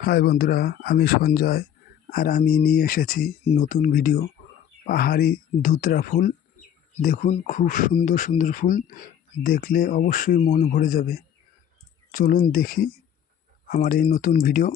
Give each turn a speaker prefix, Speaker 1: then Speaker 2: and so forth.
Speaker 1: High বন্ধুরা, আমি সঞ্জয় আর আমি নিয়ে এসেছি নতুন ভিডিও, পাহাড়ি ধুতরা ফুল। দেখুন, খুব সুন্দর সুন্দর ফুল। দেখলে অবশ্যই মন ভরে যাবে। চলুন দেখি আমার এই নতুন ভিডিও।